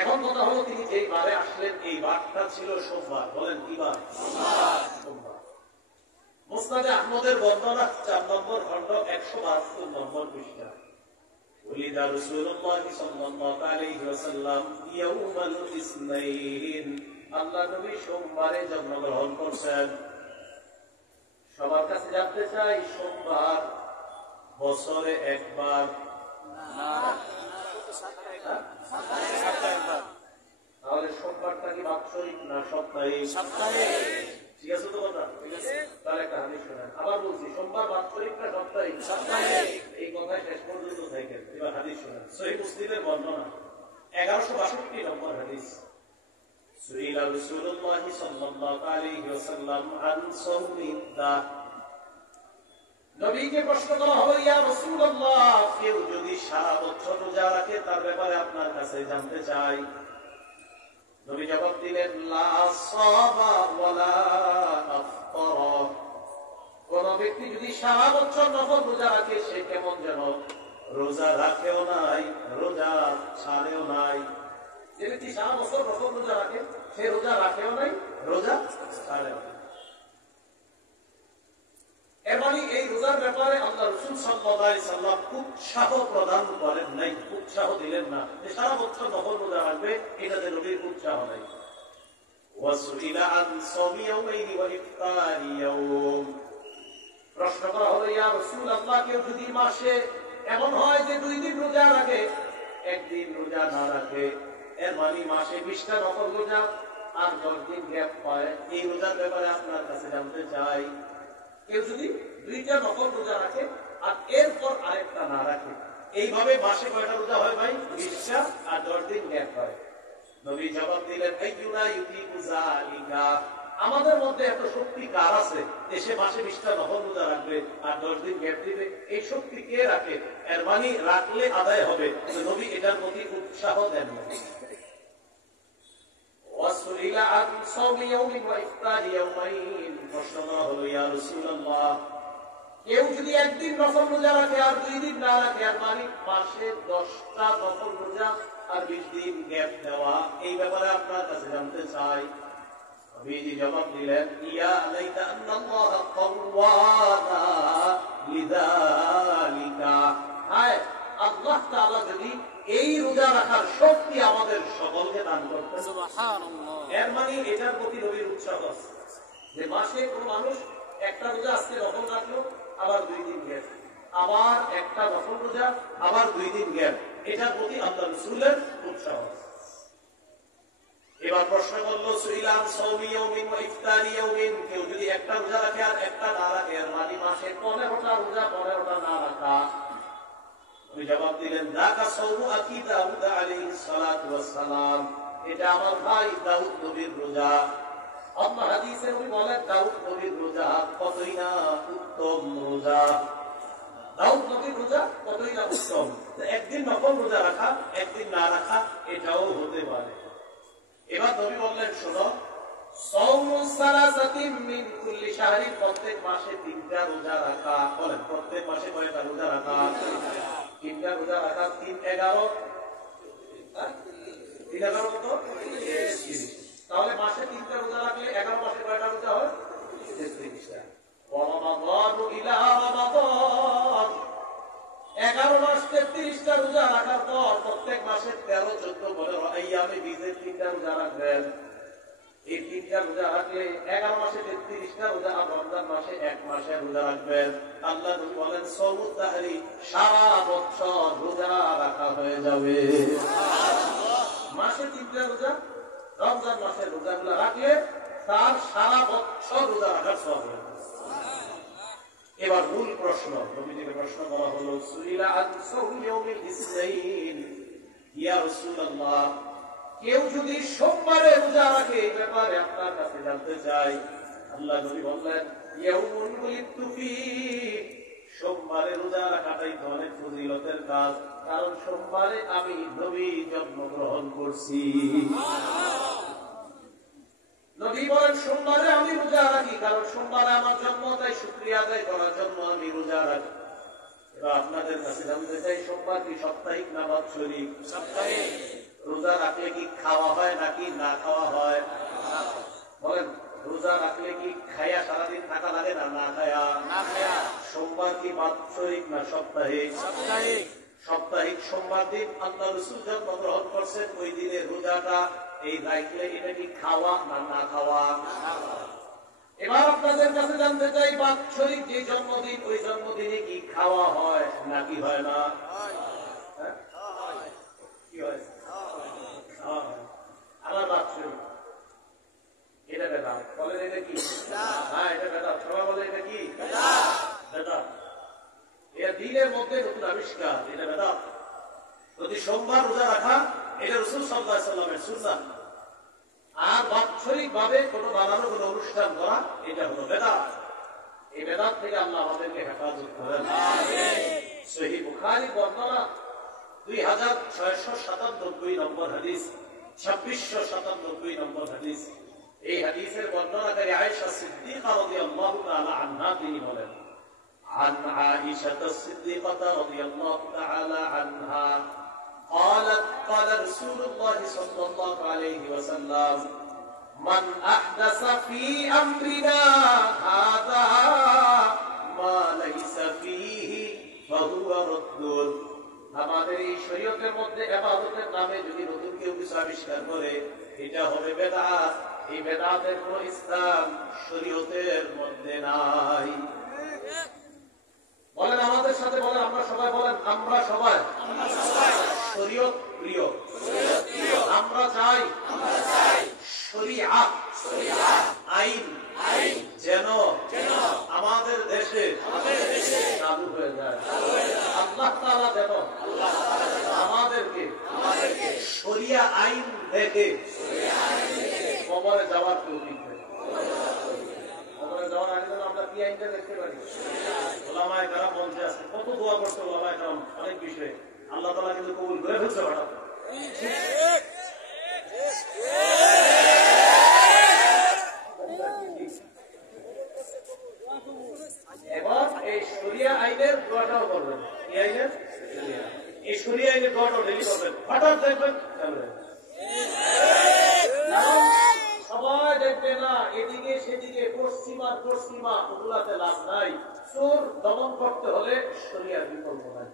এখন কথা হলো তিনি যেই বারে আসলেন এই বারটা ছিল সোমবার। বলেন কি বার? সোমবার। মুসনাদে আহমদের বর্ণনা 4 নম্বর খণ্ড 172 নম্বর পৃষ্ঠা। ولد رسول الله صلى الله عليه وسلم يوم الاثنين। আল্লাহ নবী সোমবারে জন্মগ্রহণ করেছেন। সবার কাছে জানতে চাই, সোমবার বছরে একবার না, তাহলে সোমবারটা কি বাৎসরিক না সাপ্তাহিক? ঠিক আছে তো কথা? তাহলে একটা হাদিস শোনেন। আবার বলছি, সোমবার বাৎসরিক না সাপ্তাহিক? এই কথা শেষ পর্যন্ত থাকেন। এবার হাদিস শোনেন। সহিহ মুসলিমের বর্ণনা 1162 নম্বর হাদিস। সুইলা রাসূলুল্লাহ সাল্লাল্লাহু আলাইহি ওয়াসাল্লাম আন সাওমিদ্দাহ। নবীকে প্রশ্ন করা হলো, ইয়া রাসূলুল্লাহ, কেউ যদি সারা বছর রোজা রাখে তার ব্যাপারে আপনার কাছে জানতে চাই। নবী জবাব দিলেন, লা সাবা ওয়ালা আফতারা। কোন ব্যক্তি যদি সারা বছর নফল রোজা রাখে সে কেমন যেন রোজা রাখেও নাই, রোজা ছাড়েও নাই। যে ব্যক্তি সারা বছর নফল রোজা রাখে সে রোজা রাখেও নাই, রোজা ছাড়েও নাই। এর মানে এই রোজার ব্যাপারে আল্লাহ রাসূল সাল্লাল্লাহু আলাইহি সাল্লাম উৎসাহ প্রদান করেন নাই, উৎসাহ দিলেন না যে সারা বছর নফল রোজা রাখবে, এটাতে নবীর উৎসাহ নাই। ওয়াসুইলা আন সাওমি ইয়াওমাইনি ওয়া ইফতারি ইয়াওম। প্রশ্ন করা হলো, ইয়া রাসূলুল্লাহ, কেউ যদি মাসে এমন হয় যে 2 দিন রোজা রাখে, একদিন রোজা না রাখে, এর মানে মাসে 20টা নফল রোজা আর 10 দিন গ্যাপ পায়, এই রোজার ব্যাপারে আপনার কাছে জানতে চাই। কেউ যদি 2টা নফল রোজা রাখে আর এরপর আরেকটা না রাখে, এইভাবে মাসে কয়টা রোজা হয় ভাই? 20টা আর 10 দিন গ্যাপ হয়। নবী জবাব দিলেন, আইয়ুনা ইউতিকু যালিকা। আমাদের মধ্যে এত শক্তি কার আছে যে সে মাসে 20টা নফল রোজা রাখবে আর 10 দিন গ্যাপ দিবে? এই শক্তি কে রাখে? এর মানে রাখলে আদায় হবে। নবী এটার প্রতি উৎসাহ দেন না। ওয়াসুইলা আন সাওমি ইয়াওমিন ওয়া ইফতারি ইয়াওমাইন। প্রশ্ন করা হলো, ইয়া রাসূলুল্লাহ, কেউ যদি একদিন নফল রোজা রাখে আর 2 দিন না রাখে, আর মানে মাসে 10টা নফল রোজা আর 20 দিন গ্যাপ দেওয়া, এই ব্যাপারে আপনার কাছে জানতে চাই। নবীজি জবাব দিলেন, ইয়া লাইতা আল্লাহ কাওয়ানা লিযালিকা। হায়, আল্লাহ তাআলা যদি এই রোজা রাখার শক্তি আমাদের সকলকে দান করতেন। সুবহানাল্লাহ। এর মানে এটার প্রতি নবীর উৎসাহ আছে যে মাসে কোন মানুষ একটা রোজা আজকে নফল রাখলো, আবার 2 দিন গ্যাপ, আবার একটা নফল রোজা, আবার 2 দিন গ্যাপ, এটার প্রতি আল্লাহ রাসূলের উৎসাহ আছে। এবার প্রশ্ন করলো, সুইলান সাওমি ইয়াওমিন ওয়া ইফতারি ইয়াওমিন। কেউ যদি একটা রোজা রাখে আর একটা না রাখে, এর মানে মাসে 15টা রোজা 15টা না রাখা। উনি জবাব দিলেন, যাকা সাওমু আকি দাউদ আলাইহিস সালাতু ওয়াস সালাম। এটা আমার ভাই দাউদ নবীর রোজা। আল্লাহ হাদিসে উনি বলেন, দাউদ নবীর রোজা কতই না উত্তম রোজা। দাউদ নবীর রোজা কতই না উত্তম। একদিন নফল রোজা রাখা, একদিন না রাখা, এটাও হতে পারে। এবার নবী বললেন, শোনো, সাওমু সালাসাতিন মিন কুল্লি শাহরিন। প্রত্যেক মাসে 3টা রোজা রাখা। বলেন, প্রত্যেক মাসে কয়টা রোজা রাখা? 3টা রোজা রাখা। 3 11 3 11 কত? 30। তাহলে মাসে 3টা রোজা রাখলে 11 মাসে কয়টা রোজা হয়? 33টা। ওয়া রমাদানু ইলা রমাদান। 11 মাস 33টা রোজা রাখার পর প্রত্যেক মাসে 13, 14, 15 আইয়ামে বীজের 3টা রোজা রাখবেন। এই 3টা রোজা রাখলে 11 মাসে 33টা রোজা, আর রমজান মাসে 1 মাসে রোজা রাখবেন। আল্লাহ নবী বলেন, সাওমুদ দাহরি, সারা বছর রোজা রাখা হয়ে যাবে। মাসে 3টা রোজা, রমজান মাসের রোজাগুলো রাখলে তার সারা বছর রোজা রাখার সওয়াব হবে। এবার মূল প্রশ্ন, নবীজিকে প্রশ্ন করা হলো, সুইলা আন সাওমি ইয়াউমিল ইসনাইন। ইয়া রাসূলুল্লাহ, কেউ যদি সোমবারে রোজা রাখে, এই ব্যাপারে আপনার কাছে জানতে চাই। আল্লাহ নবী বললেন, ইয়াউমুন উলিদতু ফীহি। সোমবারে রোজা রাখাটাই তো অনেক ফজিলতের কাজ, কারণ সোমবারে আমি নবী জন্মগ্রহণ করছি। নবী বলেন, সোমবারে আমি রোজা রাখি কারণ সোমবারে আমার জন্ম, তাই শুকরিয়া আদায় করার জন্য আমি রোজা রাখি। এবার আপনাদের কাছে জানতে চাই, সোমবার কি সাপ্তাহিক না বাৎসরিক? সাপ্তাহিক। রোজা রাখলে কি খাওয়া হয় নাকি না খাওয়া হয়? বলেন, রোজা রাখলে কি খায়া সারাদিন থাকা লাগে না না খায়া? সোমবার কি বাৎসরিক না সাপ্তাহিক? সাপ্তাহিক সোমবার দিন আল্লাহ রাসূল জন্মগ্রহণ করছেন, ওই দিনে রোজাটা এই রাখলে এটা কি খাওয়া না না খাওয়া? এবার আপনাদের কাছে জানতে চাই, বাৎসরিক যে জন্মদিন, ওই জন্মদিনে কি খাওয়া হয় নাকি হয় না? কি হয়? আমার বাৎসরিক এটা বেদাত। বলেন এটা কি? হ্যাঁ, এটা বেদাত। সবাই বলে এটা কি? বেদাত। এটা দ্বীনের মধ্যে নতুন আবিষ্কার, এটা বেদাত। প্রতি সোমবার রোজা রাখা এটা রাসূল সাল্লাল্লাহু আলাইহি ওয়াসাল্লামের সুন্নাহ। আর বাৎসরিক ভাবে কোন বানানো কোন অনুষ্ঠান করা এটা হলো বেদাত। এই বেদাত থেকে আল্লাহ আমাদেরকে হেফাজত করেন। সহিহ বুখারী বর্ণনা 2697 নম্বর হাদিস, 2697 নম্বর হাদিস। এই হাদিসের বর্ণনাকারী আয়েশা সিদ্দিকা রাদিয়াল্লাহু তাআলা আনহা তিনি বলেন, عن عائشة الصديقة رضي الله تعالى عنها قالت قال رسول الله صلى الله عليه وسلم من أحدث في أمرنا هذا ما ليس فيه فهو رد। আমাদের এই শরীয়তের মধ্যে ইবাদতের নামে যদি নতুন কেউ কিছু আবিষ্কার করে, এটা হবে বেদাত। এই বেদাতের কোন স্থান শরীয়তের মধ্যে নাই। বলেন আমাদের সাথে, বলেন আমরা সবাই, বলেন আমরা সবাই শরীয়ত প্রিয়। আমরা চাই শরীআত আইন যেন আমাদের দেশে চালু হয়ে যায়। আল্লাহ তাআলা যেন আমাদেরকে শরিয়া আইন দেখে কবরে যাওয়ার তৌফিক দেন। কবরে যাওয়ার আগে যেন আমরা কি আইনটা দেখতে পারি। ওলামায়ে কেরাম মঞ্চে আছে, কত দোয়া করছে ওলামায়ে কেরাম অনেক বিষয়ে, আল্লাহ তাআলা কিন্তু কবুল করে ফেলছে। হঠাৎ এবার এই শরিয়া আইনের দোয়াটাও করবেন। এই আইনের, এই শরিয়া আইনের দোয়াটাও ডেলি করবেন। হঠাৎ দেখবেন চালু হয়ে সবাই দেখবে না, এদিকে সেদিকে পশ্চিমা ওগুলাতে লাভ নাই। চোর দমন করতে হলে শরিয়ার বিকল্প নাই।